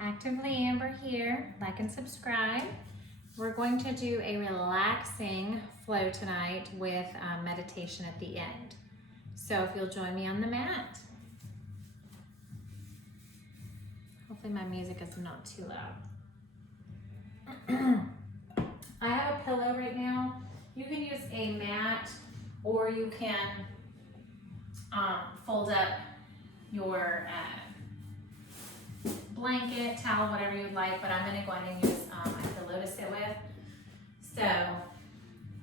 Actively Amber here. Like and subscribe. We're going to do a relaxing flow tonight with meditation at the end. So if you'll join me on the mat. Hopefully my music is not too loud. I have a pillow right now. You can use a mat or you can fold up your blanket, towel, whatever you'd like, but I'm gonna go ahead and use my pillow to sit with. So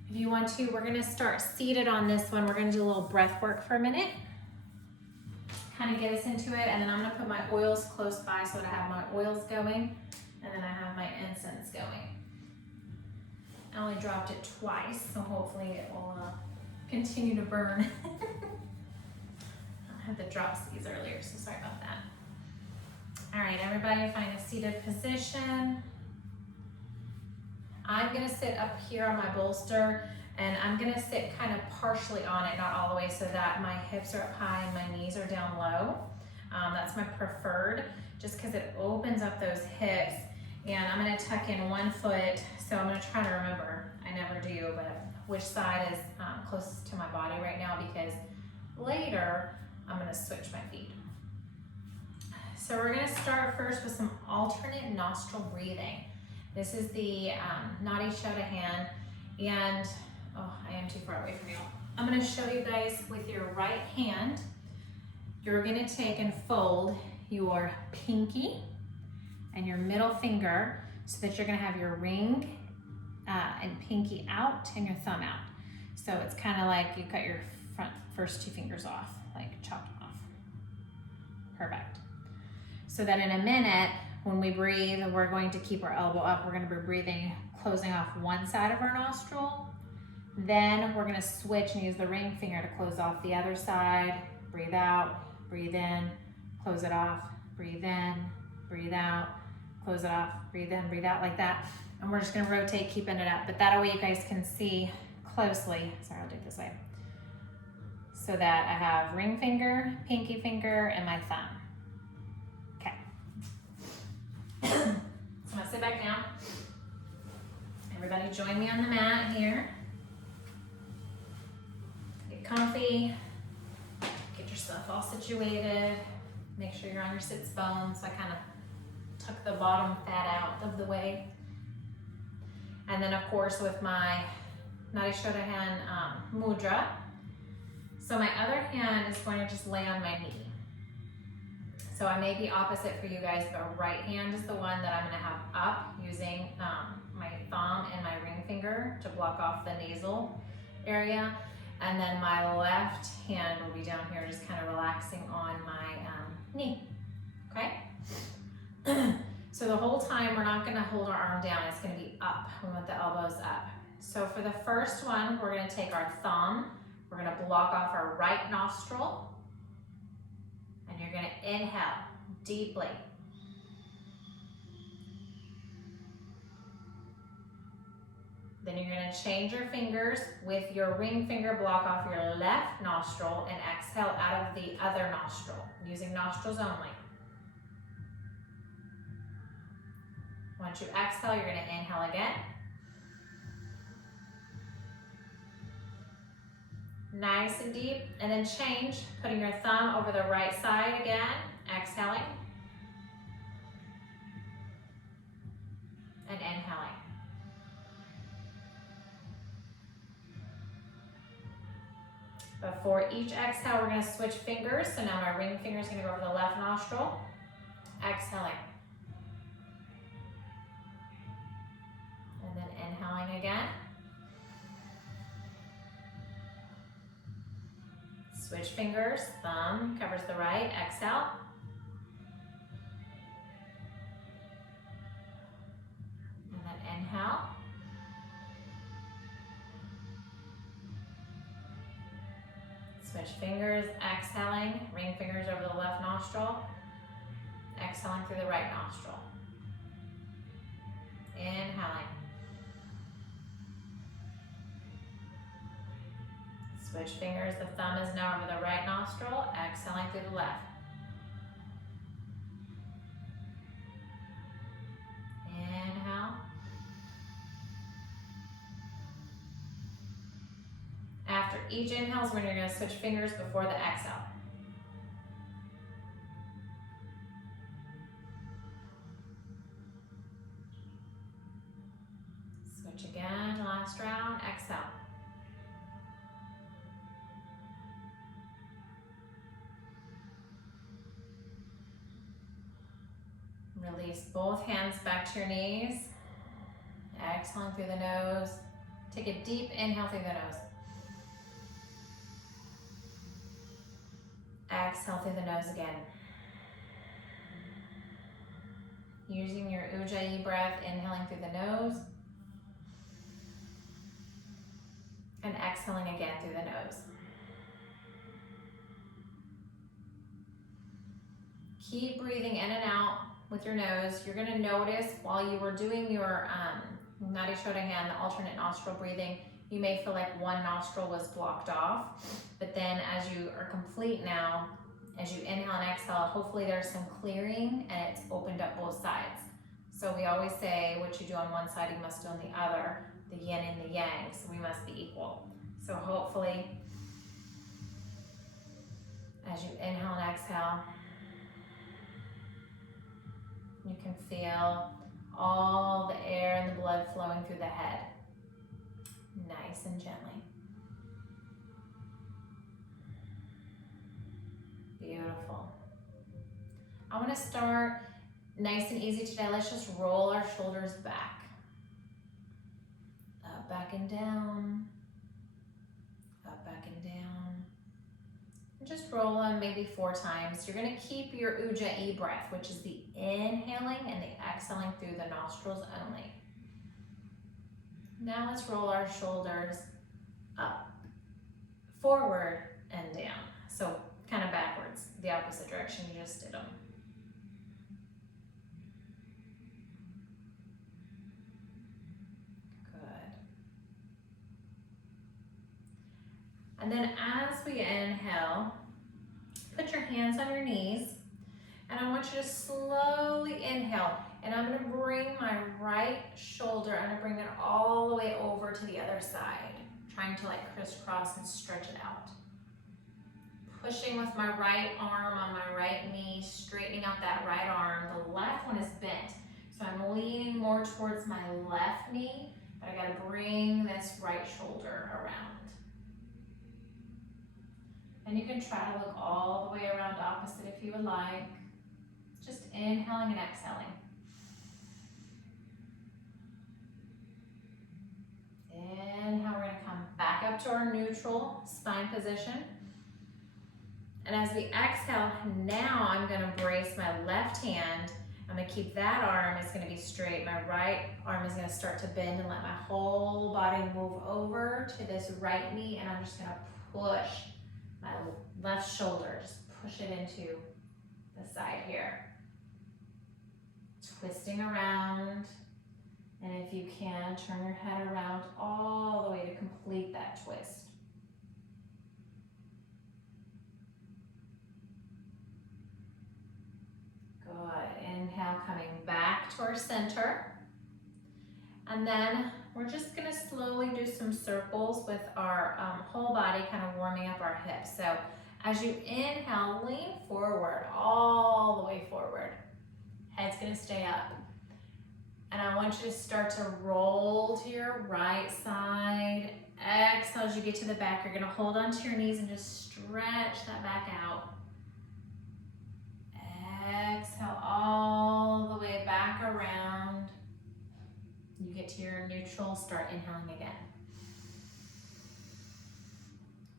if you want to, we're gonna start seated on this one. We're gonna do a little breath work for a minute, kind of get us into it, and then I'm gonna put my oils close by so that I have my oils going, and then I have my incense going. I only dropped it twice, so hopefully it will continue to burn. I had the dropsies earlier, so sorry about that. All right, everybody find a seated position. I'm gonna sit up here on my bolster, and I'm gonna sit kind of partially on it, not all the way, so that my hips are up high and my knees are down low. That's my preferred, just because it opens up those hips. And I'm gonna tuck in one foot, so I'm gonna try to remember, I never do, but which side is closest to my body right now, because later I'm gonna switch my feet. So we're gonna start first with some alternate nostril breathing. This is the Nadi Shodhana, and I am too far away from you. I'm gonna show you guys with your right hand. You're gonna take and fold your pinky and your middle finger so that you're gonna have your ring and pinky out and your thumb out. So it's kind of like you cut your first two fingers off, like chopped off. Perfect. So that in a minute, when we breathe, we're going to keep our elbow up. We're gonna be breathing, closing off one side of our nostril. Then we're gonna switch and use the ring finger to close off the other side. Breathe out, breathe in, close it off, breathe in, breathe out, close it off, breathe in, breathe out, like that. And we're just gonna rotate, keeping it up. But that way you guys can see closely. Sorry, I'll do it this way. So that I have ring finger, pinky finger, and my thumb. So I'm gonna sit back down. Everybody join me on the mat here. Get comfy. Get yourself all situated. Make sure you're on your sits bones. So I kind of tuck the bottom fat out of the way. And then of course with my Nadi Shodhana mudra. So my other hand is going to just lay on my knee. So I may be opposite for you guys, but right hand is the one that I'm gonna have up using my thumb and my ring finger to block off the nasal area. And then my left hand will be down here just kind of relaxing on my knee, okay? So the whole time we're not gonna hold our arm down, it's gonna be up. We want the elbows up. So for the first one, we're gonna take our thumb, we're gonna block off our right nostril, and you're gonna inhale deeply. Then you're gonna change your fingers with your ring finger, block off your left nostril, and exhale out of the other nostril, using nostrils only. Once you exhale, you're gonna inhale again. Nice and deep, and then change, putting your thumb over the right side again, exhaling, and inhaling. Before each exhale, we're gonna switch fingers, so now my ring finger is gonna go over the left nostril, exhaling, and then inhaling again. Switch fingers, thumb covers the right, exhale. And then inhale. Switch fingers, exhaling, ring fingers over the left nostril, exhaling through the right nostril. Inhaling. Switch fingers, the thumb is now over the right nostril, exhaling through the left. after each inhale is when you're going to switch fingers before the exhale. Switch again, last round, exhale. Release both hands back to your knees. Exhaling through the nose. Take a deep inhale through the nose. Exhale through the nose again. Using your Ujjayi breath, inhaling through the nose. And exhaling again through the nose. Keep breathing in and out with your nose. You're going to notice while you were doing your Nadi Shodhana, the alternate nostril breathing, you may feel like one nostril was blocked off. But then as you are complete now, as you inhale and exhale, hopefully there's some clearing and it's opened up both sides. So we always say what you do on one side, you must do on the other, the yin and the yang, so we must be equal. So hopefully, as you inhale and exhale, you can feel all the air and the blood flowing through the head, nice and gently. Beautiful. I want to start nice and easy today. Let's just roll our shoulders back. Up, back, and down. Up, back, and down. And just roll them maybe 4 times. You're going to keep your Ujjayi breath, which is the inhaling and the exhaling through the nostrils only. Now let's roll our shoulders up, forward, and down. So kind of backwards, the opposite direction you just did them. Good. And then as we inhale, put your hands on your knees, and I want you to slowly inhale. And I'm going to bring my right shoulder, I'm going to bring it all the way over to the other side, trying to like crisscross and stretch it out. Pushing with my right arm on my right knee, straightening out that right arm. The left one is bent, so I'm leaning more towards my left knee, but I got to bring this right shoulder around. And you can try to look all the way around opposite if you would like. Just inhaling and exhaling. Inhale, we're going to come back up to our neutral spine position. And as we exhale, now I'm going to brace my left hand. I'm going to keep that arm, it's going to be straight. My right arm is going to start to bend and let my whole body move over to this right knee. And I'm just going to push my left shoulder, just push it into the side here. Twisting around. And if you can, turn your head around all the way to complete that twist. Good. Inhale, coming back to our center. And then we're just going to slowly do some circles with our whole body, kind of warming up our hips. So as you inhale, lean forward, all the way forward. Head's going to stay up. And I want you to start to roll to your right side. Exhale as you get to the back. You're going to hold onto your knees and just stretch that back out. Exhale all the way back around. You get to your neutral, start inhaling again.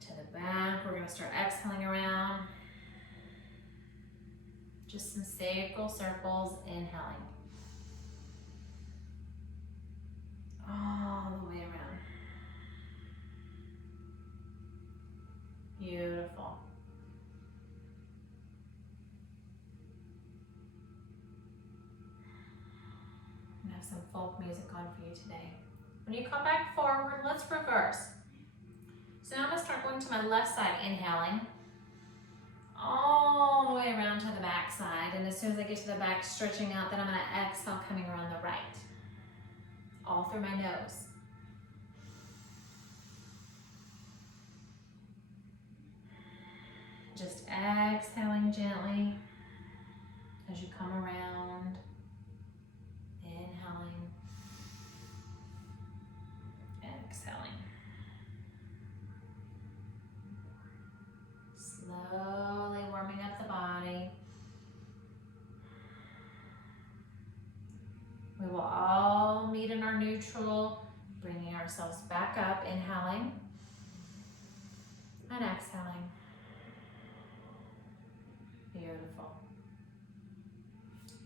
To the back, we're going to start exhaling around. Just some sacral circles, inhaling. All the way around. Beautiful. I'm gonna have some folk music on for you today. When you come back forward, let's reverse. So now I'm gonna start going to my left side, inhaling. All the way around to the back side. And as soon as I get to the back, stretching out, then I'm gonna exhale, coming around the right. All through my nose. Just exhaling gently as you come around. Inhaling. Exhaling. Slowly warming up the body. We will all meet in our neutral, bringing ourselves back up, inhaling and exhaling. Beautiful.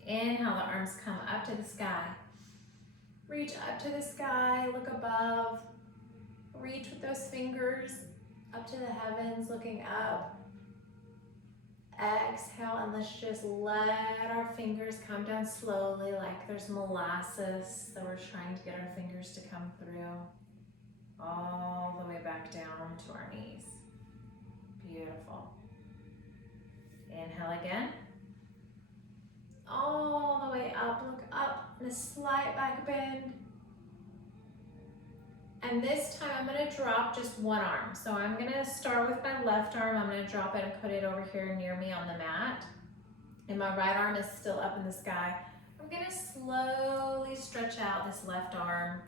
Inhale, the arms come up to the sky. Reach up to the sky, look above. Reach with those fingers up to the heavens, looking up. Exhale, and let's just let our fingers come down slowly like there's molasses that we're trying to get our fingers to come through. All the way back down to our knees. Beautiful. Inhale again. All the way up, look up, and a slight back bend. And this time I'm gonna drop just one arm. So I'm gonna start with my left arm. I'm gonna drop it and put it over here near me on the mat. And my right arm is still up in the sky. I'm gonna slowly stretch out this left arm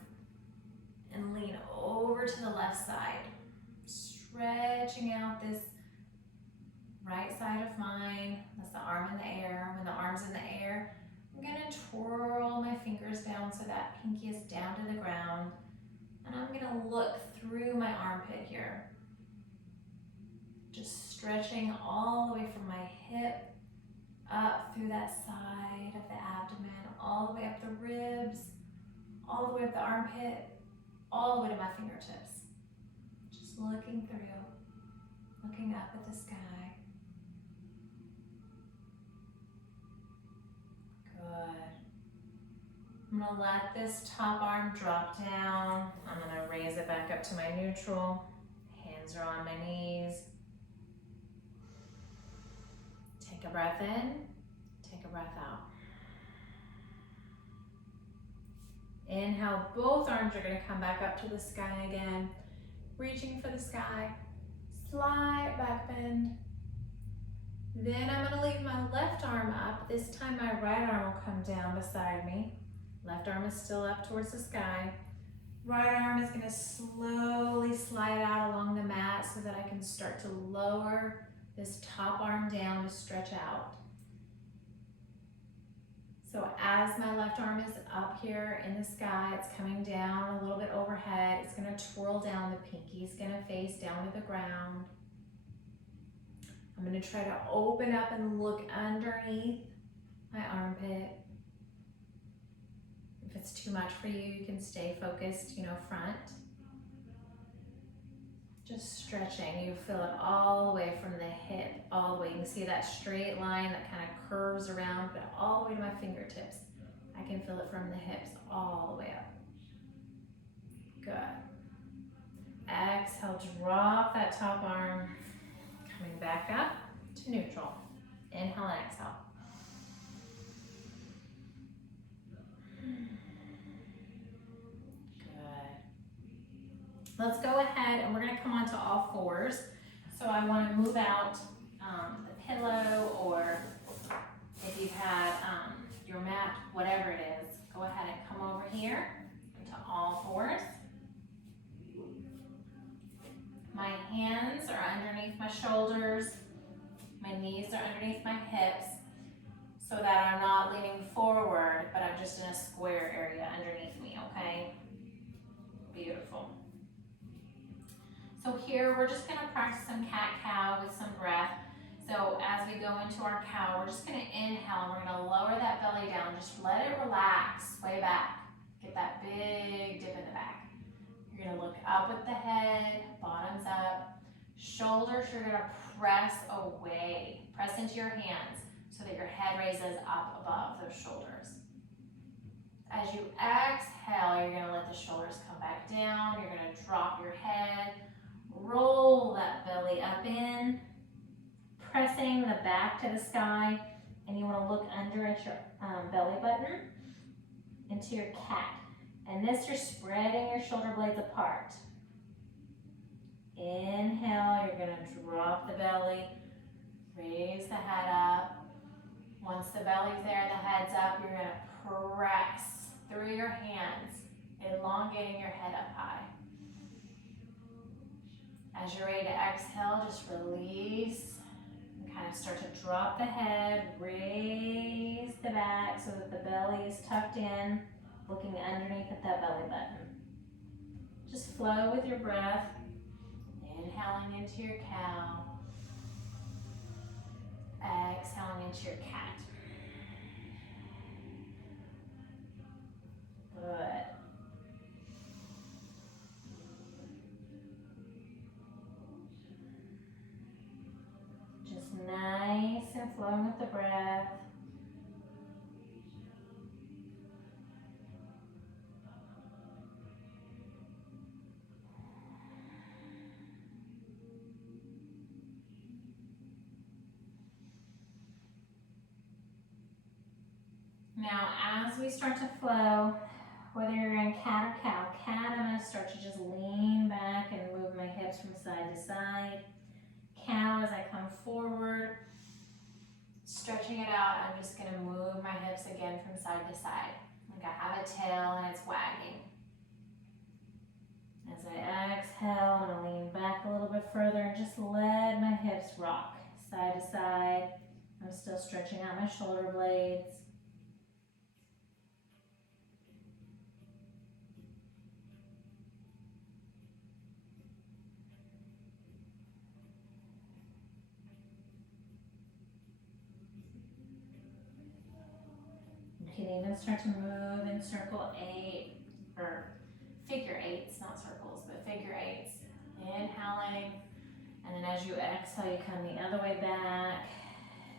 and lean over to the left side. Stretching out this right side of mine. That's the arm in the air. When the arm's in the air, I'm gonna twirl my fingers down so that pinky is down to the ground. And I'm gonna look through my armpit here. Just stretching all the way from my hip up through that side of the abdomen, all the way up the ribs, all the way up the armpit, all the way to my fingertips. Just looking through, looking up at the sky. Good. I'm gonna let this top arm drop down. I'm gonna raise it back up to my neutral. Hands are on my knees. Take a breath in, take a breath out. Inhale, both arms are gonna come back up to the sky again. Reaching for the sky, slight back bend. Then I'm gonna leave my left arm up. This time my right arm will come down beside me. Left arm is still up towards the sky. Right arm is gonna slowly slide out along the mat so that I can start to lower this top arm down to stretch out. So as my left arm is up here in the sky, it's coming down a little bit overhead. It's gonna twirl down, the pinky's gonna face down to the ground. I'm gonna try to open up and look underneath my armpit. If it's too much for you, you can stay focused, front. Just stretching, you feel it all the way from the hip, all the way. You can see that straight line that kind of curves around, but all the way to my fingertips. I can feel it from the hips all the way up. Good. Exhale, drop that top arm, coming back up to neutral. Inhale and exhale. Let's go ahead and we're gonna come onto all fours. So I wanna move out the pillow, or if you've had your mat, whatever it is, go ahead and come over here into all fours. My hands are underneath my shoulders. My knees are underneath my hips so that I'm not leaning forward, but I'm just in a square area underneath me, okay? Beautiful. So here we're just gonna practice some cat-cow with some breath. So as we go into our cow, we're just gonna inhale, and we're gonna lower that belly down. Just let it relax, way back. Get that big dip in the back. You're gonna look up with the head, bottoms up. Shoulders, you're gonna press away. Press into your hands so that your head raises up above those shoulders. As you exhale, you're gonna let the shoulders come back down. You're gonna drop your head. Roll that belly up in, pressing the back to the sky, and you want to look under at your belly button into your cat. And this, you're spreading your shoulder blades apart. Inhale, you're going to drop the belly, Raise the head up. Once the belly's there, the head's up, you're going to press through your hands, elongating your head up high. As you're ready to exhale, just release and kind of start to drop the head, raise the back so that the belly is tucked in, looking underneath at that belly button. Just flow with your breath, inhaling into your cow, exhaling into your cat. Good. Just nice and flowing with the breath. Now, as we start to flow, whether you're in cat or cow, cat, I'm going to start to just lean back and move my hips from side to side. Cow, as I come forward, stretching it out, I'm just going to move my hips again from side to side. Like I have a tail and it's wagging. As I exhale, I'm going to lean back a little bit further and just let my hips rock side to side. I'm still stretching out my shoulder blades. You can even start to move in circle 8, or figure 8s, not circles, but figure 8s. Inhaling, and then as you exhale, you come the other way back,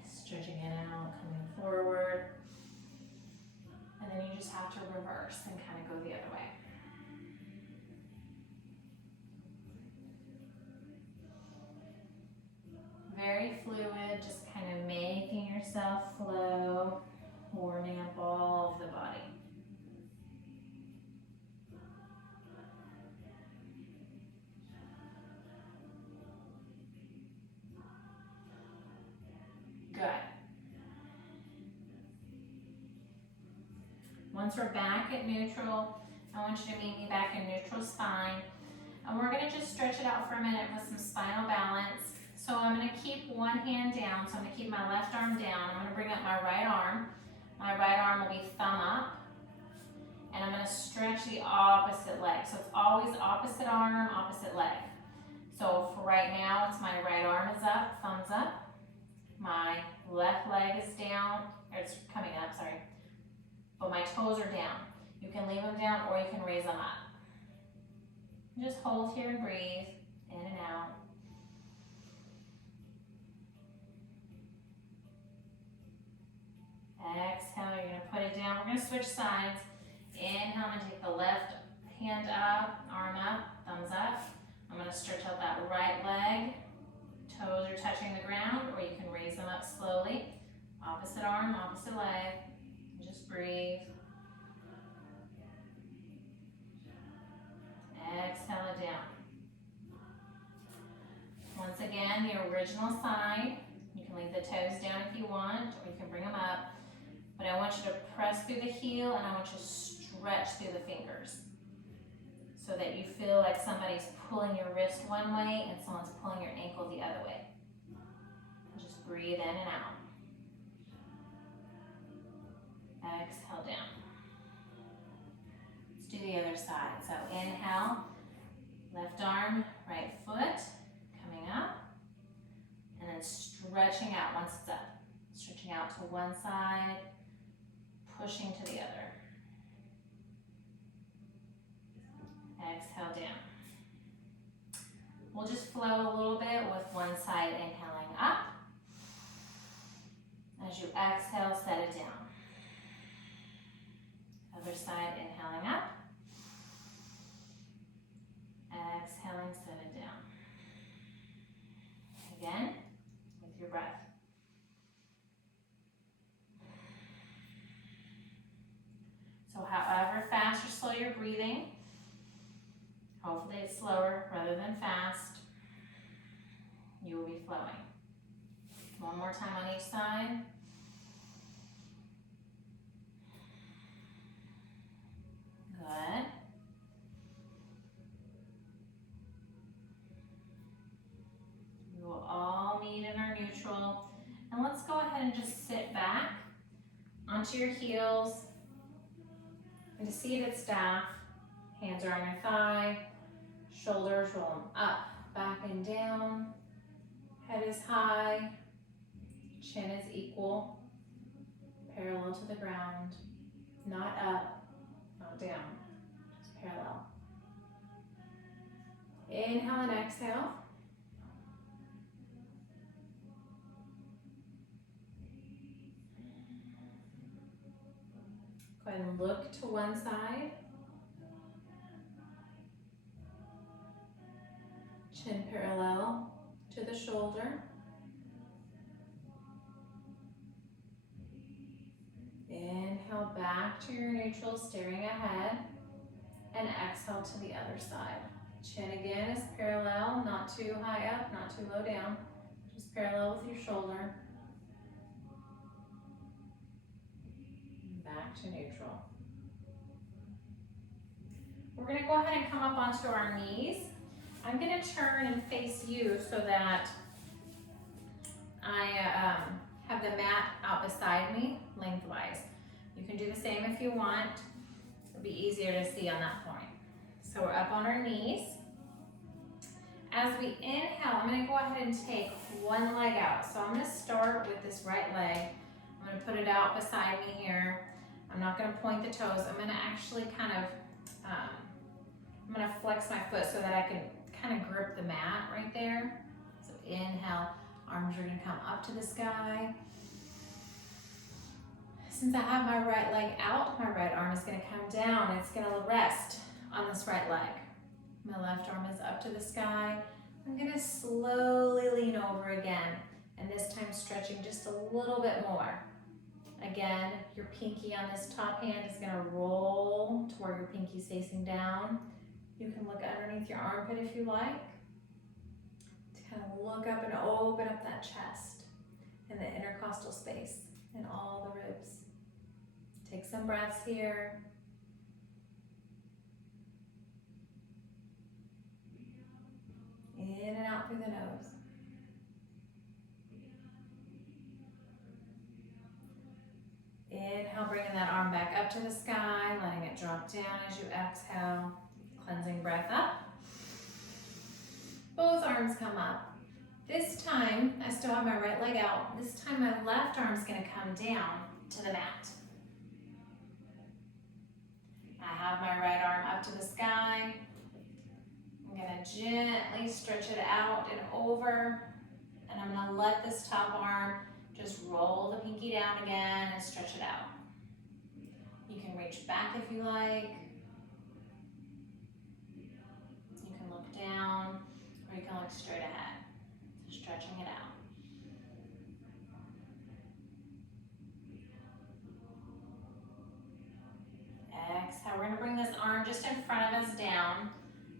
stretching it out, coming forward. And then you just have to reverse and kind of go the other way. Very fluid, just kind of making yourself flow, warming up all of the body. Good. Once we're back at neutral, I want you to meet me back in neutral spine. And we're going to just stretch it out for a minute with some spinal balance. So I'm going to keep one hand down. So I'm going to keep my left arm down. I'm going to bring up my right arm. My right arm will be thumb up. And I'm going to stretch the opposite leg. So it's always opposite arm, opposite leg. So for right now, it's my right arm is up, thumbs up. My left leg is down, or it's coming up, sorry. But my toes are down. You can leave them down or you can raise them up. Just hold here and breathe, in and out. Exhale, you're going to put it down. We're going to switch sides. Inhale, I'm going to take the left hand up, arm up, thumbs up. I'm going to stretch out that right leg. Toes are touching the ground, or you can raise them up slowly. Opposite arm, opposite leg. Just breathe. Exhale it down. Once again, the original side. You can leave the toes down if you want, or you can bring them up. But I want you to press through the heel, and I want you to stretch through the fingers so that you feel like somebody's pulling your wrist one way and someone's pulling your ankle the other way. Just breathe in and out. Exhale down. Let's do the other side. So inhale, left arm, right foot, coming up, and then stretching out once it's up. Stretching out to one side, pushing to the other. Exhale down. We'll just flow a little bit with one side inhaling up. As you exhale, set it down. Other side inhaling up. Exhaling, set it down. Again, with your breath. So however fast or slow you're breathing, hopefully it's slower rather than fast, you will be flowing. One more time on each side. Good. We will all meet in our neutral. And let's go ahead and just sit back onto your heels in a seated staff. Hands are on your thigh, shoulders roll them up, back and down. Head is high, chin is equal, parallel to the ground, not up, not down, just parallel. Inhale and exhale. Go ahead and look to one side. Chin parallel to the shoulder. Inhale back to your neutral, staring ahead. And exhale to the other side. Chin again is parallel, not too high up, not too low down. Just parallel with your shoulder. Back to neutral. We're going to go ahead and come up onto our knees. I'm going to turn and face you so that I have the mat out beside me lengthwise. You can do the same if you want. It'll be easier to see on that point. So we're up on our knees. As we inhale, I'm going to go ahead and take one leg out. So I'm going to start with this right leg. I'm going to put it out beside me here. I'm not going to point the toes. I'm going to actually I'm going to flex my foot so that I can kind of grip the mat right there. So inhale, arms are going to come up to the sky. Since I have my right leg out, my right arm is going to come down. It's going to rest on this right leg. My left arm is up to the sky. I'm going to slowly lean over again, and this time stretching just a little bit more. Again, your pinky on this top hand is going to roll to where your pinky is facing down. You can look underneath your armpit if you like, to kind of look up and open up that chest and the intercostal space and all the ribs. Take some breaths here. In and out through the nose. Inhale, bringing that arm back up to the sky, letting it drop down as you exhale. Cleansing breath up. Both arms come up. This time, I still have my right leg out. This time, my left arm is going to come down to the mat. I have my right arm up to the sky. I'm going to gently stretch it out and over. And I'm going to let this top arm just roll the pinky down again and stretch it out. You can reach back if you like. You can look down, or you can look straight ahead. Stretching it out. Exhale, we're going to bring this arm just in front of us down.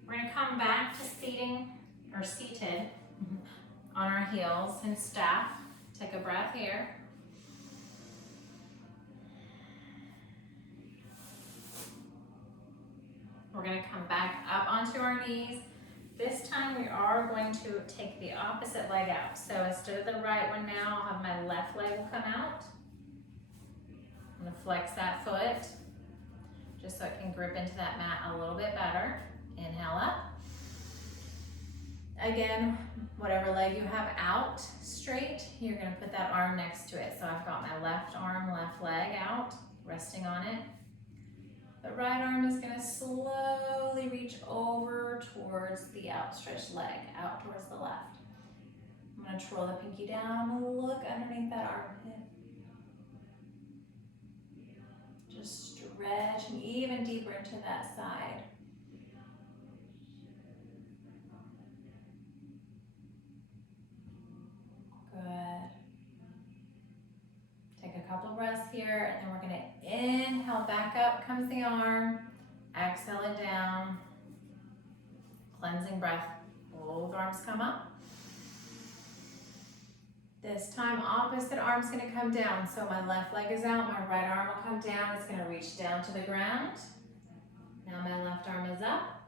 We're going to come back to seated on our heels and staff. Take a breath here. We're going to come back up onto our knees. This time we are going to take the opposite leg out. So instead of the right one now, I'll have my left leg will come out. I'm going to flex that foot just so it can grip into that mat a little bit better. Inhale up. Again, whatever leg you have out straight, you're going to put that arm next to it. So I've got my left arm, left leg out, resting on it. The right arm is going to slowly reach over towards the outstretched leg, out towards the left. I'm going to twirl the pinky down, look underneath that armpit. Just stretching even deeper into that side. Good. Take a couple breaths here, and then we're going to inhale, back up comes the arm, exhale it down, cleansing breath, both arms come up. This time, opposite arm's gonna come down. So my left leg is out, my right arm will come down. It's gonna reach down to the ground. Now my left arm is up.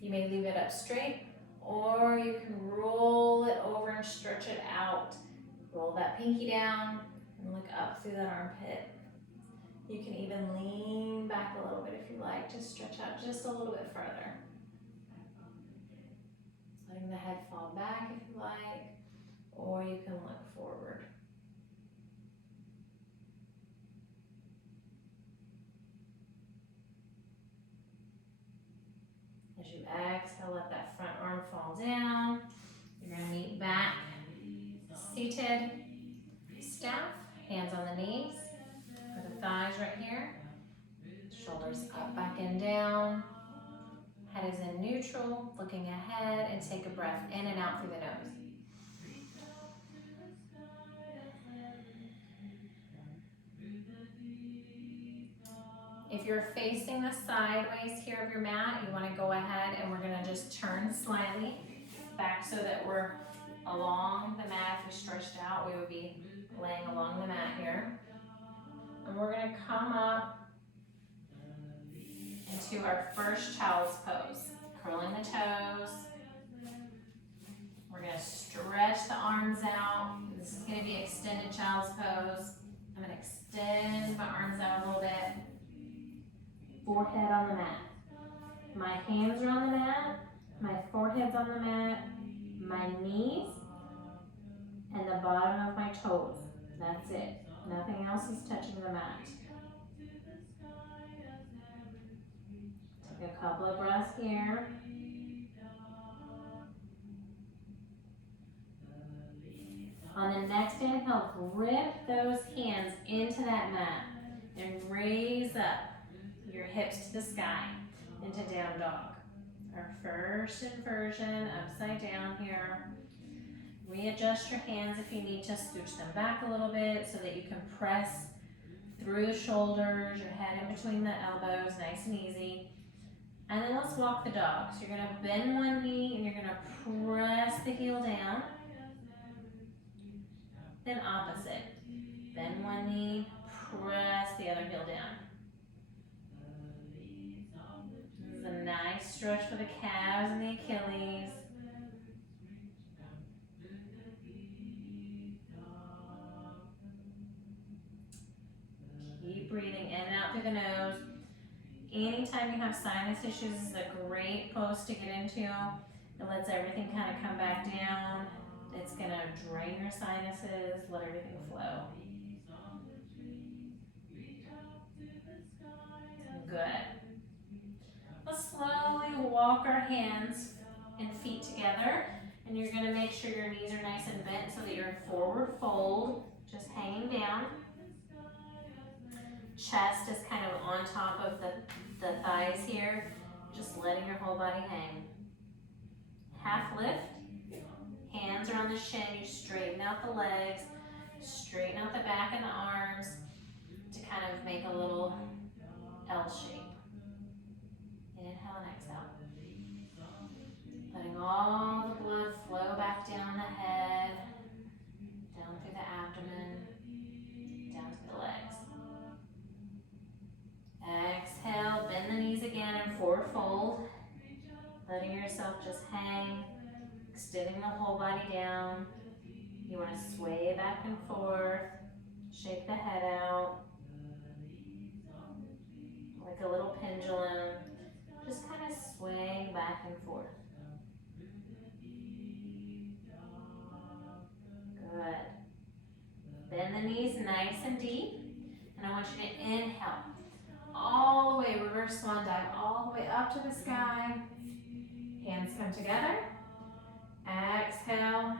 You may leave it up straight, or you can roll it over and stretch it out. Roll that pinky down and look up through that armpit. You can even lean back a little bit if you like, just stretch out just a little bit further. Letting the head fall back if you like, or you can look forward. As you exhale, let that front arm fall down. You're going to meet back, seated, staff, hands on the knees, for the thighs right here. Shoulders up, back, and down. Head is in neutral, looking ahead, and take a breath in and out through the nose. If you're facing the sideways here of your mat, you want to go ahead and we're going to just turn slightly back so that we're along the mat. If we stretched out, we would be laying along the mat here. And we're going to come up into our first child's pose. Curling the toes. We're going to stretch the arms out. This is going to be extended child's pose. I'm going to extend my arms out a little bit. Forehead on the mat. My hands are on the mat. My forehead's on the mat. My knees and the bottom of my toes. That's it. Nothing else is touching the mat. Take a couple of breaths here. On the next inhale, grip those hands into that mat and raise up your hips to the sky into down dog. Our first inversion, upside down here. Readjust your hands if you need to, scooch them back a little bit so that you can press through the shoulders, your head in between the elbows, nice and easy. And then let's walk the dog. So you're gonna bend one knee and you're gonna press the heel down. Then opposite. Bend one knee, press the other heel down. This is a nice stretch for the calves and the Achilles. Keep breathing in and out through the nose. Anytime you have sinus issues, this is a great pose to get into. It lets everything kind of come back down. It's gonna drain your sinuses, let everything flow. Good. Let's slowly walk our hands and feet together. And you're gonna make sure your knees are nice and bent so that you're in forward fold, just hanging down. Chest is kind of on top of the thighs here, just letting your whole body hang. Half lift. Hands are on the shin, you straighten out the legs, straighten out the back and the arms to kind of make a little L shape. Inhale and exhale. Letting all the blood flow back down the head, down through the abdomen, down to the legs. Exhale, bend the knees again and forward fold, letting yourself just hang. Extending the whole body down. You want to sway back and forth. Shake the head out. Like a little pendulum. Just kind of swaying back and forth. Good. Bend the knees nice and deep. And I want you to inhale. All the way, reverse swan dive, all the way up to the sky. Hands come together. Exhale,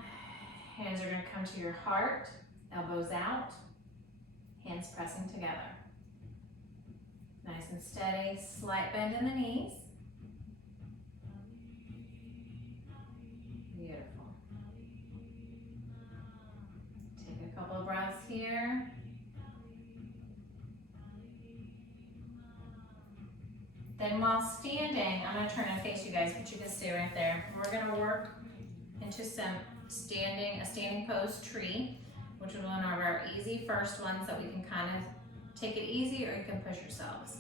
hands are going to come to your heart, elbows out, hands pressing together. Nice and steady, slight bend in the knees. Beautiful. Take a couple of breaths here. Then while standing, I'm going to turn and face you guys, but you can stay right there. We're going to work into a standing pose tree. which is one of our easy first ones that we can kind of take it easy, or you can push yourselves.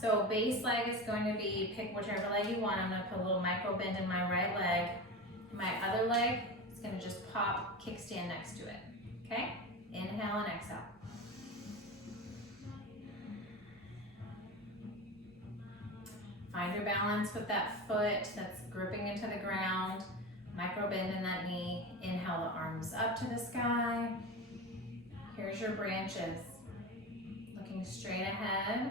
So base leg is going to be, pick whichever leg you want. I'm going to put a little micro bend in my right leg. My other leg is going to just pop, kickstand next to it. Okay? Inhale and exhale. Find your balance with that foot that's gripping into the ground. Micro bend in that knee. Inhale the arms up to the sky. Here's your branches. Looking straight ahead.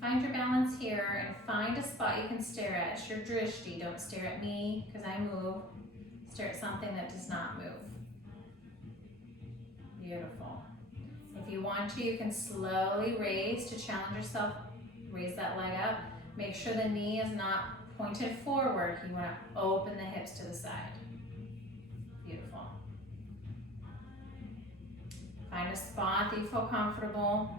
Find your balance here and find a spot you can stare at. It's your drishti. Don't stare at me because I move. Stare at something that does not move. Beautiful. If you want to, you can slowly raise to challenge yourself. Raise that leg up. Make sure the knee is not pointed forward. You want to open the hips to the side. Beautiful. Find a spot that you feel comfortable.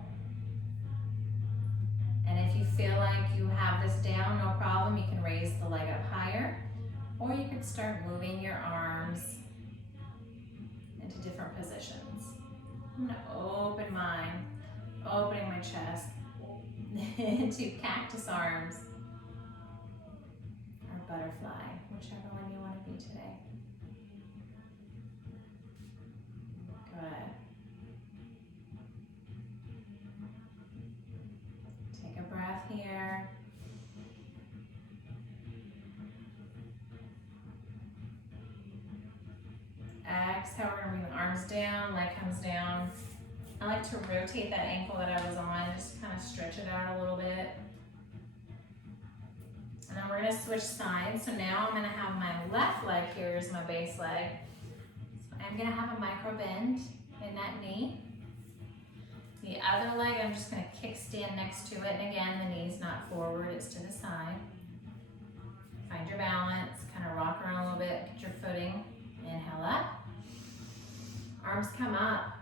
And if you feel like you have this down, no problem. You can raise the leg up higher. Or you can start moving your arms into different positions. I'm going to open mine, opening my chest into cactus arms or butterfly, whichever one you want to be today. Good. Take a breath here. Exhale, we're going to bring the arms down, leg comes down. I like to rotate that ankle that I was on, just kind of stretch it out a little bit. And then we're going to switch sides. So now I'm going to have my left leg here as my base leg. So I'm going to have a micro bend in that knee. The other leg, I'm just going to kickstand next to it. And again, the knee's not forward, it's to the side. Find your balance, kind of rock around a little bit, get your footing. Inhale up. Arms come up.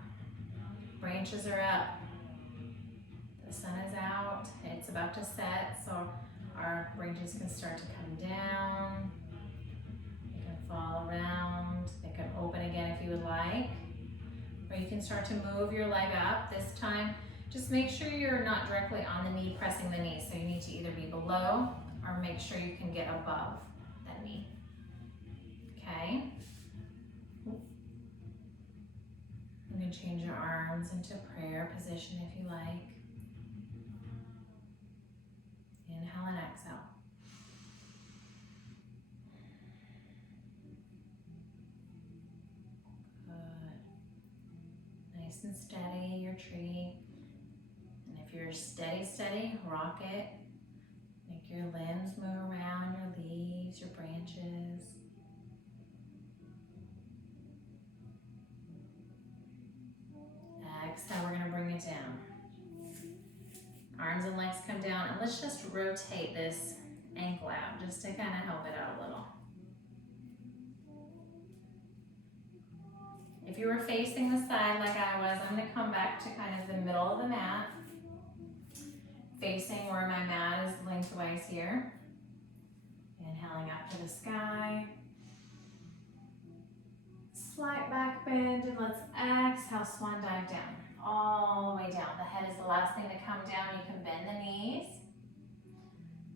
Branches are up. The sun is out. It's about to set, so our branches can start to come down. They can fall around. They can open again if you would like. Or you can start to move your leg up. This time, just make sure you're not directly on the knee, pressing the knee. So you need to either be below or make sure you can get above that knee. Okay? You can change your arms into prayer position if you like. Inhale and exhale. Good. Nice and steady, your tree. And if you're steady, rock it. Make your limbs move around, your leaves, your branches. Exhale, we're going to bring it down. Arms and legs come down, and let's just rotate this ankle out just to kind of help it out a little. If you were facing the side like I was, I'm going to come back to kind of the middle of the mat, facing where my mat is lengthwise here. Inhaling up to the sky. Slight back bend, and let's exhale, swan dive down. All the way down. The head is the last thing to come down. You can bend the knees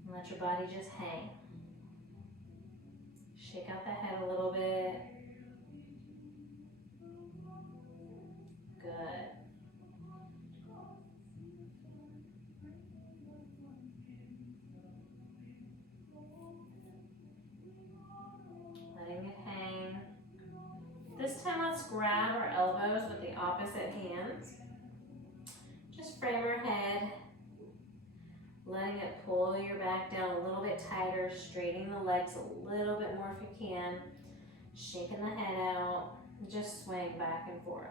and let your body just hang. Shake out the head a little bit. Good. Letting it hang. This time let's grab our elbows with the opposite hands. Just frame our head, letting it pull your back down a little bit tighter, straightening the legs a little bit more if you can, shaking the head out, just swaying back and forth.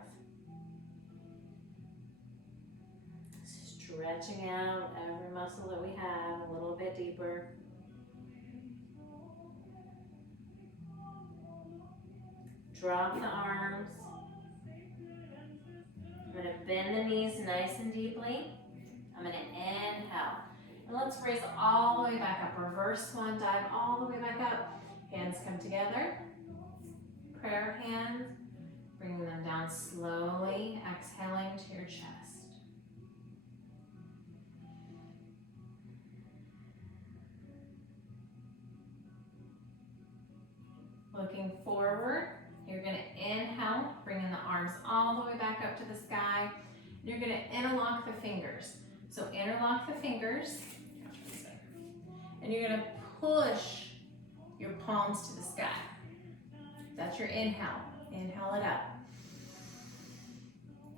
Stretching out every muscle that we have a little bit deeper. Drop the arms. I'm going to bend the knees nice and deeply. I'm going to inhale. And let's raise all the way back up. Reverse swan dive all the way back up. Hands come together. Prayer hands. Bringing them down slowly, exhaling to your chest. Looking forward, you're going to inhale, bringing the arms all the way back up to the sky. You're going to interlock the fingers. So interlock the fingers, and you're going to push your palms to the sky. That's your inhale. Inhale it up.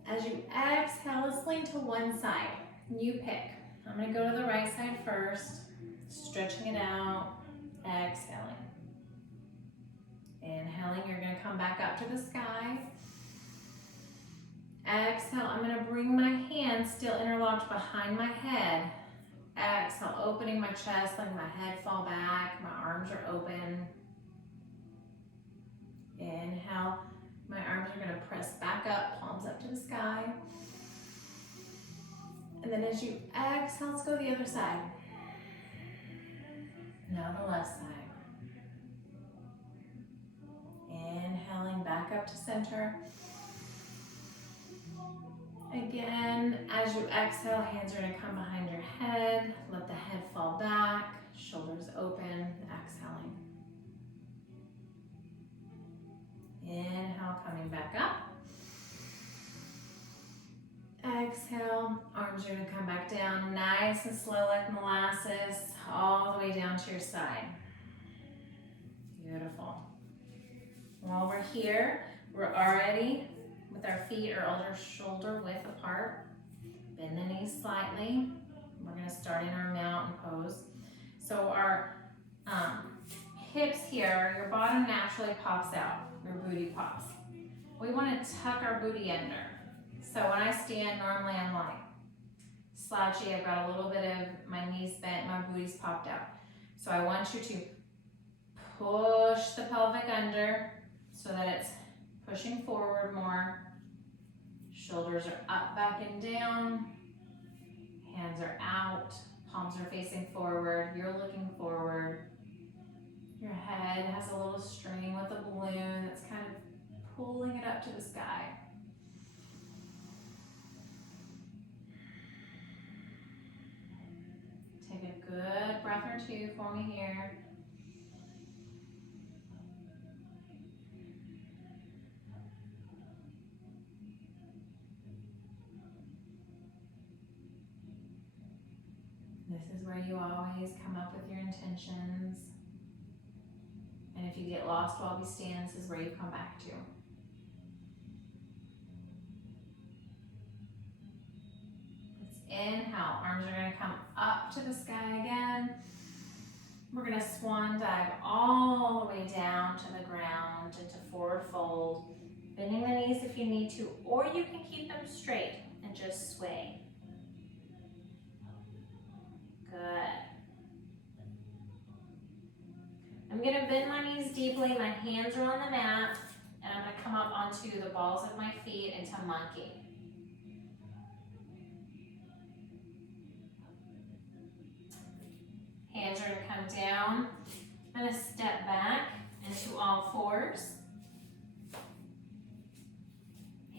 As you exhale, let's lean to one side. You pick. I'm going to go to the right side first, stretching it out, exhaling. Inhaling, you're going to come back up to the sky. Exhale, I'm going to bring my hands still interlocked behind my head. Exhale, opening my chest, letting my head fall back. My arms are open. Inhale, my arms are going to press back up, palms up to the sky. And then as you exhale, let's go to the other side. Now the left side. Inhaling back up to center. Again, as you exhale, hands are going to come behind your head. Let the head fall back, shoulders open, exhaling. Inhale, coming back up. Exhale, arms are going to come back down, nice and slow like molasses, all the way down to your side. Beautiful. While we're here, we're already with our feet are shoulder width apart. Bend the knees slightly. We're going to start in our mountain pose. So our hips here, your bottom naturally pops out. Your booty pops. We want to tuck our booty under. So when I stand, normally I'm like slouchy. I've got a little bit of my knees bent, my booty's popped out. So I want you to push the pelvic under so that it's pushing forward more. Shoulders are up, back, and down. Hands are out. Palms are facing forward. You're looking forward. Your head has a little string with a balloon that's kind of pulling it up to the sky. Take a good breath or two for me here. This is where you always come up with your intentions. And if you get lost while we stand, this is where you come back to. Let's inhale. Arms are going to come up to the sky again. We're going to swan dive all the way down to the ground into forward fold. Bending the knees if you need to, or you can keep them straight and just sway. Good. I'm going to bend my knees deeply. My hands are on the mat, and I'm going to come up onto the balls of my feet into monkey. Hands are going to come down. I'm going to step back into all fours.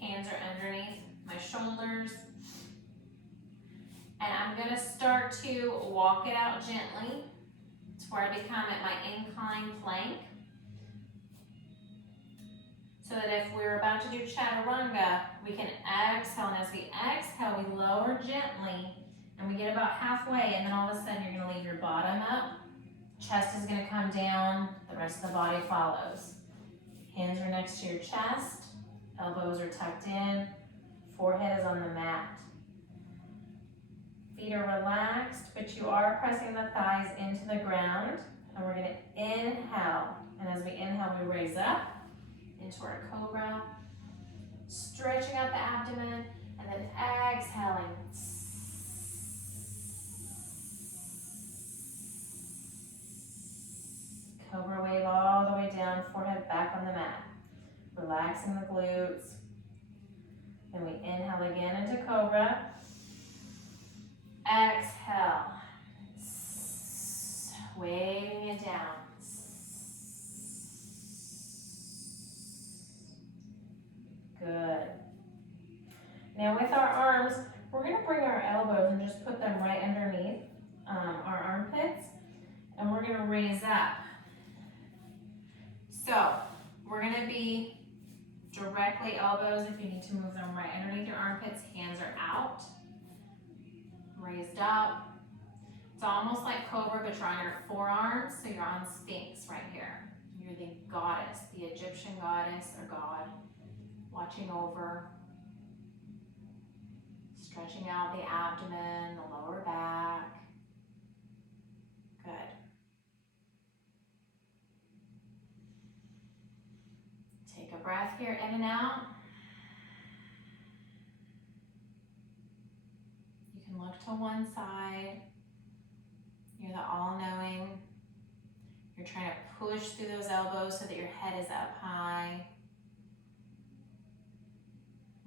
Hands are underneath my shoulders. And I'm going to start to walk it out gently to where I become at my inclined plank. So that if we're about to do Chaturanga, we can exhale. And as we exhale, we lower gently. And we get about halfway. And then all of a sudden, you're going to leave your bottom up. Chest is going to come down. The rest of the body follows. Hands are next to your chest. Elbows are tucked in. Forehead is on the mat. Feet are relaxed, but you are pressing the thighs into the ground. And we're going to inhale. And as we inhale, we raise up into our cobra. Stretching out the abdomen. And then exhaling. Cobra wave all the way down, forehead back on the mat. Relaxing the glutes. Then we inhale again into cobra. Exhale. Waving it down. Good. Now with our arms, we're gonna bring our elbows and just put them right underneath our armpits, and we're gonna raise up. So we're gonna be directly elbows if you need to move them right underneath your armpits. Hands are out, raised up. It's almost like cobra, but you're on your forearms, so you're on Sphinx right here. You're the goddess, the Egyptian goddess or god, watching over, stretching out the abdomen, the lower back. Good. Take a breath here, in and out. You can look to one side. You're the all-knowing. You're trying to push through those elbows so that your head is up high.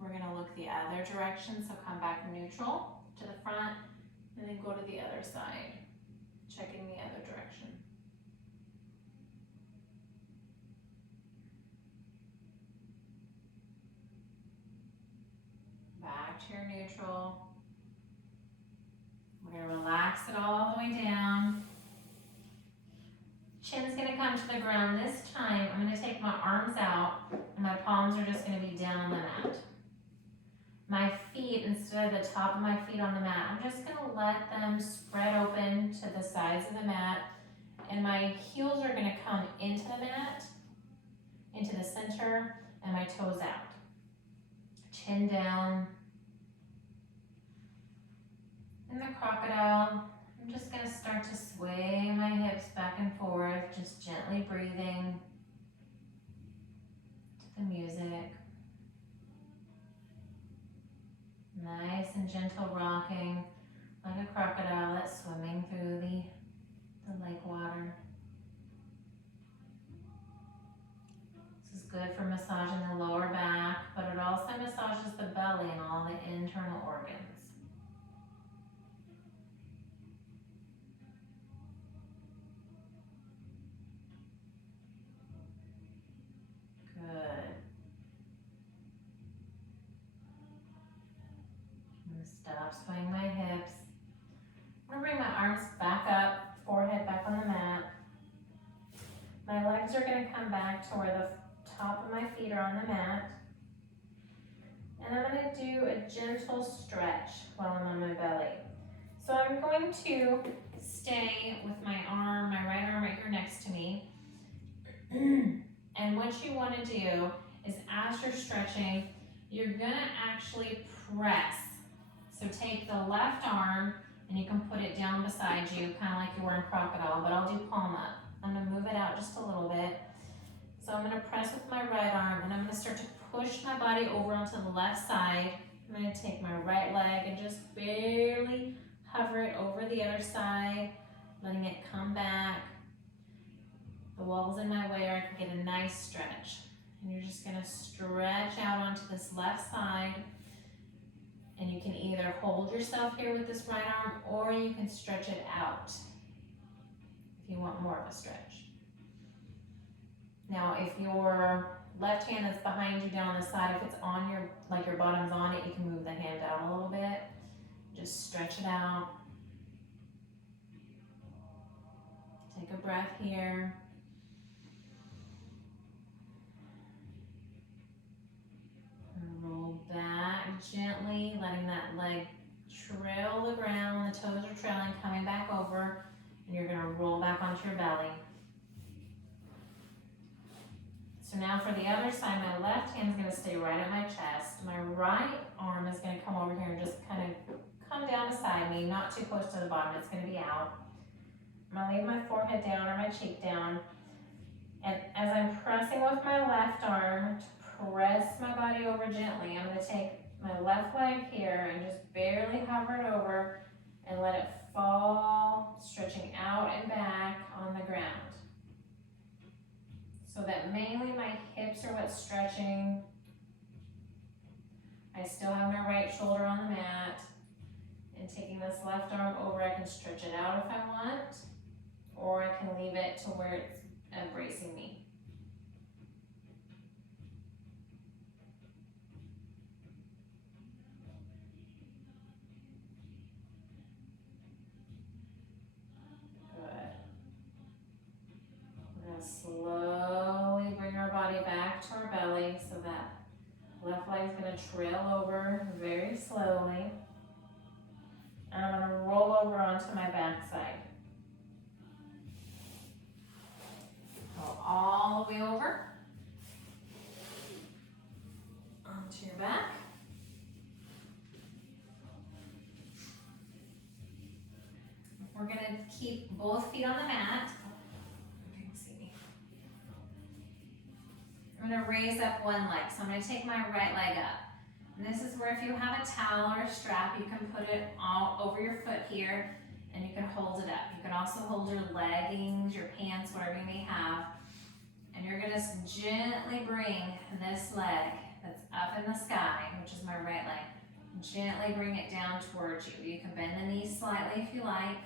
We're gonna look the other direction, so come back neutral to the front, and then go to the other side, checking the other direction. Back to your neutral. We're gonna relax it all the way down. Chin's gonna come to the ground. This time, I'm gonna take my arms out, and my palms are just gonna be down on the mat. My feet, instead of the top of my feet on the mat, I'm just gonna let them spread open to the sides of the mat, and my heels are gonna come into the mat, into the center, and my toes out. Chin down. In the crocodile, I'm just gonna start to sway my hips back and forth, just gently breathing to the music. Nice and gentle rocking, like a crocodile that's swimming through the lake water. This is good for massaging the lower back, but it also massages the belly and all the internal organs. Good. I'm going to stop swaying my hips. I'm going to bring my arms back up, forehead back on the mat. My legs are going to come back to where the top of my feet are on the mat. And I'm going to do a gentle stretch while I'm on my belly. So I'm going to stay with my arm, my right arm right here next to me. And what you want to do is, as you're stretching, you're going to actually press. So take the left arm and you can put it down beside you, kind of like you were in crocodile, but I'll do palm up. I'm going to move it out just a little bit. So I'm going to press with my right arm, and I'm going to start to push my body over onto the left side. I'm going to take my right leg and just barely hover it over the other side, letting it come back. The wall's in my way, or I can get a nice stretch. And you're just gonna stretch out onto this left side. And you can either hold yourself here with this right arm, or you can stretch it out if you want more of a stretch. Now, if your left hand that's behind you down on the side, if it's on your, like your bottom's on it, you can move the hand down a little bit. Just stretch it out. Take a breath here. Roll back gently, letting that leg trail the ground. The toes are trailing, coming back over, and you're going to roll back onto your belly. So now for the other side, my left hand is going to stay right at my chest. My right arm is going to come over here and just kind of come down beside me, not too close to the bottom. It's going to be out. I'm going to leave my forehead down or my cheek down. And as I'm pressing with my left arm to press my body over gently, I'm going to take my left leg here and just barely hover it over and let it fall, stretching out and back on the ground. So that mainly my hips are what's stretching. I still have my right shoulder on the mat. And taking this left arm over, I can stretch it out if I want, or I can leave it to where it's embracing me. And I'm going to roll over onto my back side. Go all the way over onto your back. We're going to keep both feet on the mat. You can see me. I'm going to raise up one leg. So I'm going to take my right leg up. And this is where if you have a towel or a strap, you can put it all over your foot here and you can hold it up. You can also hold your leggings, your pants, whatever you may have. And you're going to gently bring this leg that's up in the sky, which is my right leg, gently bring it down towards you. You can bend the knees slightly if you like.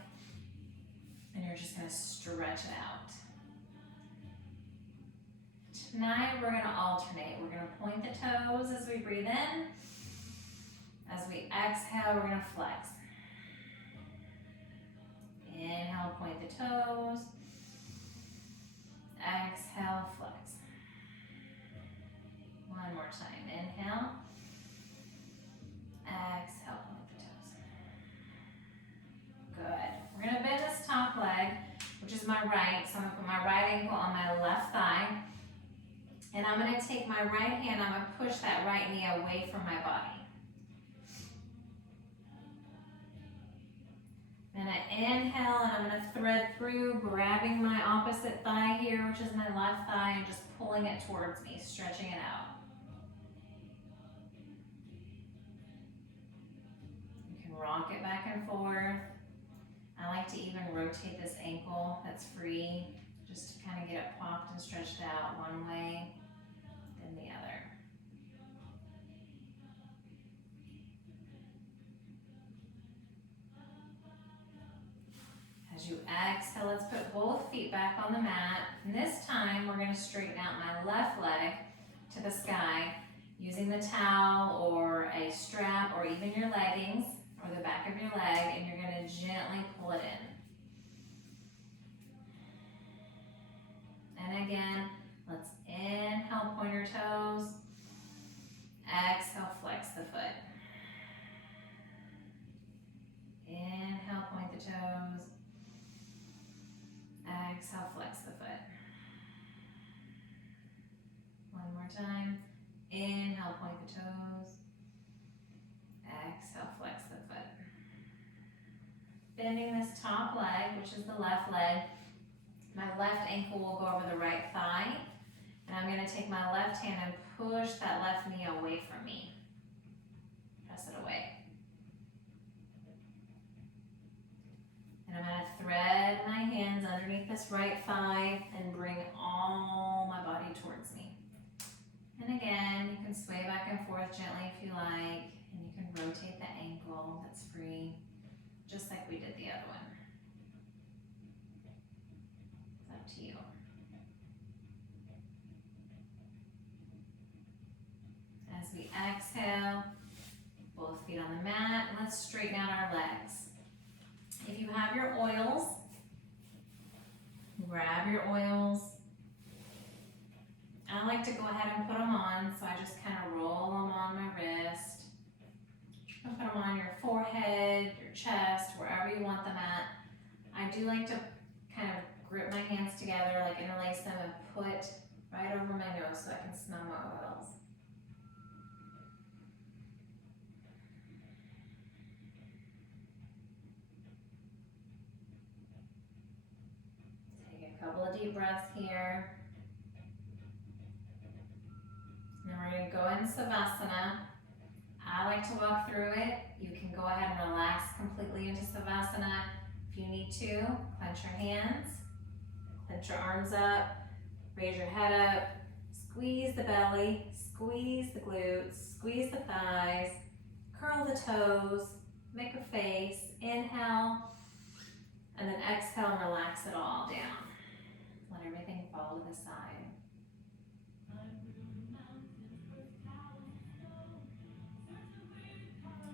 And you're just going to stretch it out. Tonight we're going to alternate. We're going to point the toes as we breathe in. As we exhale, we're going to flex. Inhale, point the toes. Exhale, flex. One more time. Inhale. Exhale, point the toes. Good. We're going to bend this top leg, which is my right. So I'm going to put my right ankle on my left thigh. And I'm going to take my right hand, I'm going to push that right knee away from my body. Then I inhale and I'm going to thread through, grabbing my opposite thigh here, which is my left thigh, and just pulling it towards me, stretching it out. You can rock it back and forth. I like to even rotate this ankle that's free, just to kind of get it popped and stretched out one way, then the other. As you exhale, let's put both feet back on the mat. And this time, we're going to straighten out my left leg to the sky using the towel or a strap or even your leggings or the back of your leg, and you're going to gently pull it in. And again, let's inhale, point your toes. Exhale, flex the foot. Inhale, point the toes. Exhale, flex the foot. One more time. Inhale, point the toes. Exhale, flex the foot. Bending this top leg, which is the left leg. My left ankle will go over the right thigh. And I'm going to take my left hand and push that left knee away from me. Press it away. And I'm going to thread my hands underneath this right thigh and bring all my body towards me. And again, you can sway back and forth gently if you like, and you can rotate the ankle that's free, just like we did the other one. It's up to you. As we exhale, both feet on the mat, let's straighten out our legs. If you have your oils, grab your oils. I like to go ahead and put them on, so I just kind of roll them on my wrist. You can put them on your forehead, your chest, wherever you want them at. I do like to kind of grip my hands together, like interlace them and put right over my nose so I can smell my oils. Couple of deep breaths here. Now we're going to go in Savasana. I like to walk through it. You can go ahead and relax completely into Savasana. If you need to, clench your hands, clench your arms up, raise your head up, squeeze the belly, squeeze the glutes, squeeze the thighs, curl the toes, make a face, inhale, and then exhale and relax it all down. Let everything fall to the side.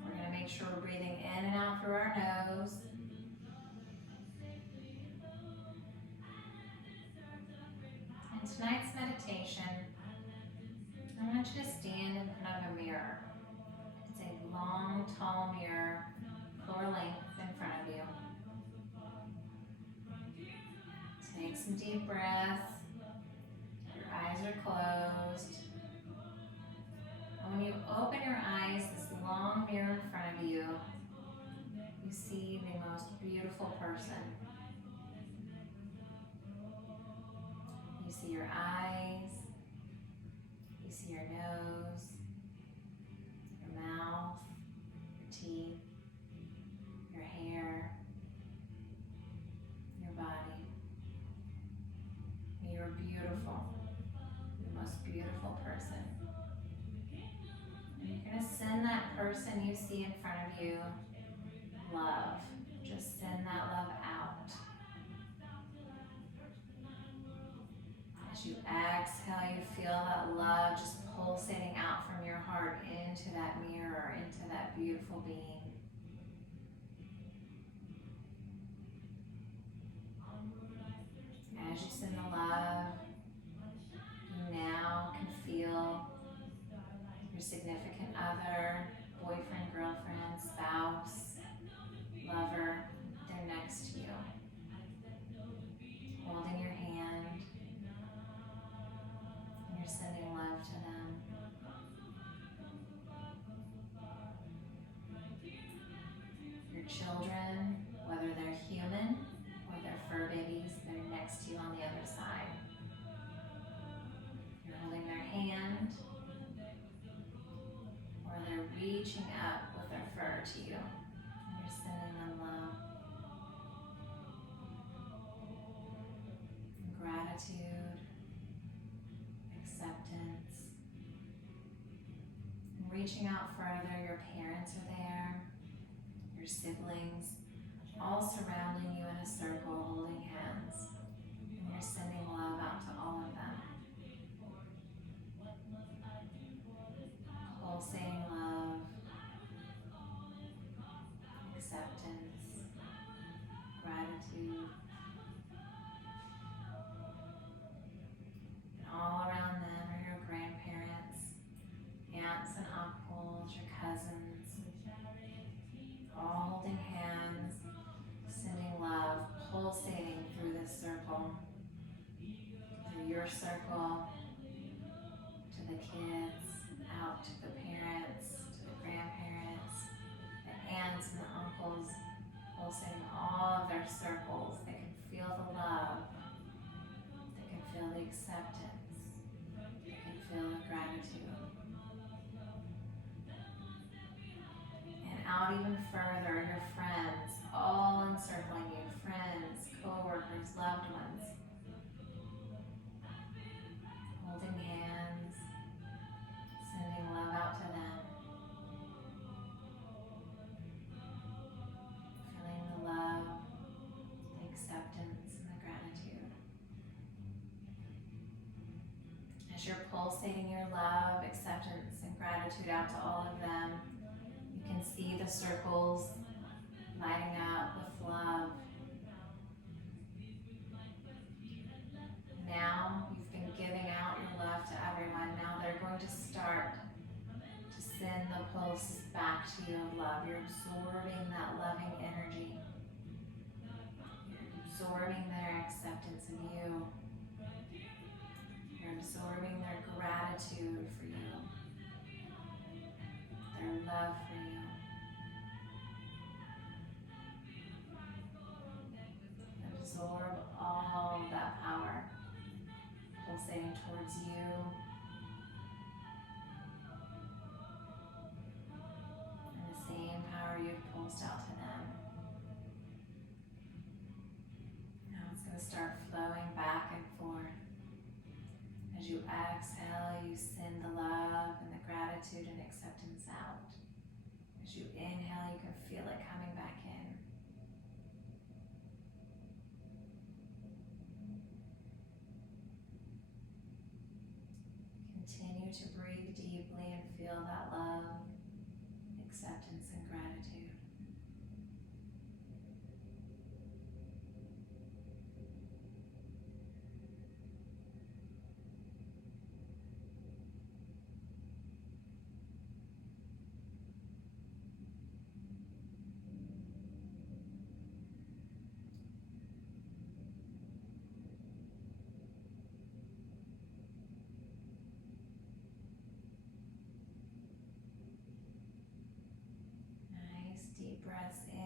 We're going to make sure we're breathing in and out through our nose. In tonight's meditation, I want you to stand in front of a mirror. It's a long, tall mirror, floor length. some deep breaths. Your eyes are closed. And when you open your eyes, this long mirror in front of you, you see the most beautiful person. You see your eyes, you see your nose, your mouth, your teeth, your hair, your body. You're beautiful, the most beautiful person. And you're going to send that person you see in front of you love. Just send that love out. As you exhale, you feel that love just pulsating out from your heart into that mirror, into that beautiful being. As you send the love, you now can feel your significant other, boyfriend, girlfriend, spouse, lover, they're next to you, holding your hand, and you're sending love to them. Your children, whether they're human or they're fur babies, they're next to you on the other side. You're holding their hand, or they're reaching up with their fur to you. And you're sending them love, gratitude, acceptance. And reaching out further, your parents are there, your siblings, all surrounding you in a circle, holding hands. And you're sending love out to all of them. Pulsating love, acceptance, gratitude. And all around them are your grandparents, aunts and uncles, your cousins, all holding hands, sending love, pulsating through this circle, through your circle, to the kids, out to the parents, to the grandparents, the aunts and the uncles, pulsating all of their circles. They can feel the love, they can feel the acceptance, they can feel the gratitude. And out even further, your friends, all encircling you, friends, co-workers, loved ones, holding hands, sending love out to them, feeling the love, the acceptance, and the gratitude. As you're pulsating your love, acceptance, and gratitude out to all of them, you can see the circles lighting up with love. Now you've been giving out your love to everyone. Now they're going to start to send the pulse back to you of love. You're absorbing that loving energy. You're absorbing their acceptance of you. You're absorbing their gratitude for you, their love for you. Absorb all of that power pulsating towards you. And the same power you've pulsed out to them. Now it's going to start flowing back and forth. As you exhale, you send the love and the gratitude and acceptance out. As you inhale, you can feel it coming back in. Continue to breathe deeply and feel that love, acceptance, and gratitude.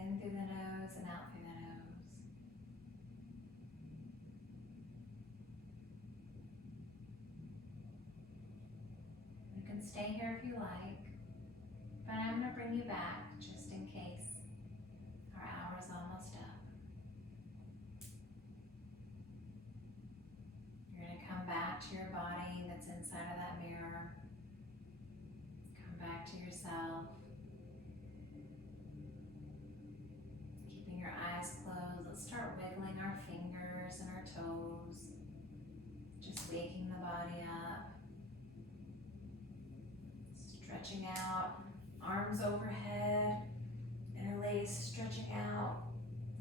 In through the nose and out through the nose. You can stay here if you like, but I'm going to bring you back just in case our hour is almost up. You're going to come back to your body that's inside of that mirror. Come back to yourself. Keeping your eyes closed, let's start wiggling our fingers and our toes. Just waking the body up. Stretching out, arms overhead, interlaced, stretching out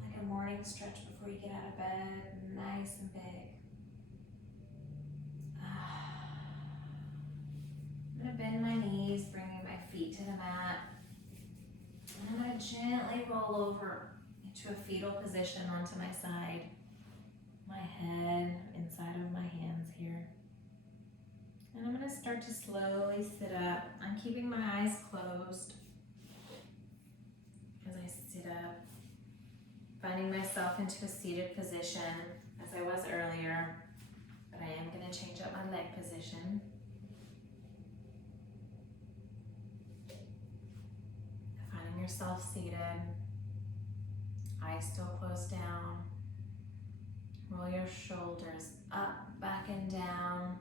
like a morning stretch before you get out of bed, nice and big. I'm going to bend my knees, bringing my feet to the mat. And I'm going to gently roll over into a fetal position onto my side. My head inside of my hands here. And I'm going to start to slowly sit up. I'm keeping my eyes closed as I sit up, finding myself into a seated position as I was earlier, but I am going to change up my leg position. Finding yourself seated, eyes still closed down. Roll your shoulders up, back and down.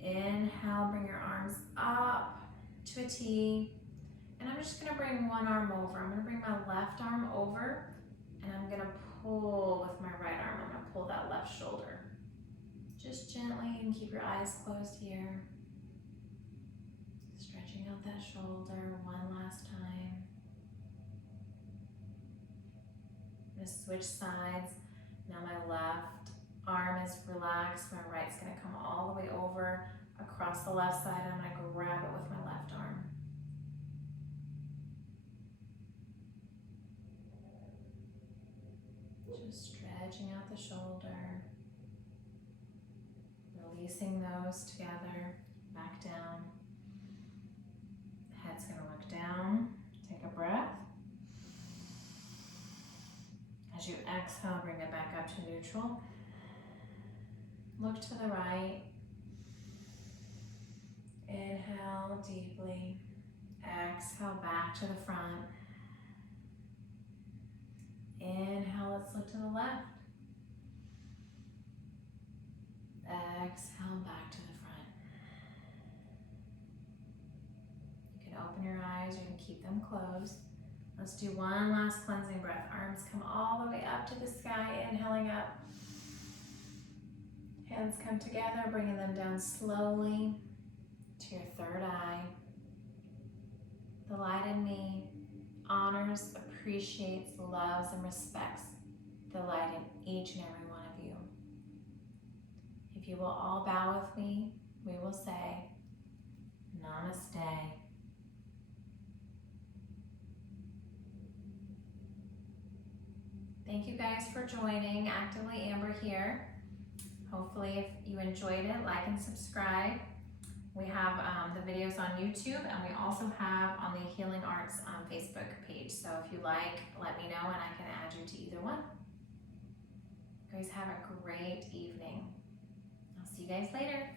Inhale, bring your arms up to a T. And I'm just gonna bring one arm over. I'm gonna bring my left arm over and I'm gonna pull with my right arm. I'm gonna pull that left shoulder. Just gently, and keep your eyes closed here. Stretching out that shoulder one last time. I'm gonna switch sides. Now my left arm is relaxed, my right's gonna come all the way over across the left side. I'm gonna grab it with my left arm. Just stretching out the shoulder, releasing those together, back down. Head's gonna look down, take a breath. As you exhale, bring it back up to neutral. Look to the right. Inhale deeply. Exhale back to the front. Inhale, let's look to the left. Exhale back to the front. You can open your eyes, you can keep them closed. Let's do one last cleansing breath. Arms come all the way up to the sky, inhaling up. Hands come together, bringing them down slowly to your third eye. The light in me honors, appreciates, loves, and respects the light in each and every one of you. If you will all bow with me, we will say, Namaste. Thank you guys for joining. Actively Amber here. Hopefully if you enjoyed it, like and subscribe. We have the videos on YouTube, and we also have on the Healing Arts Facebook page. So if you like, let me know and I can add you to either one. You guys have a great evening. I'll see you guys later.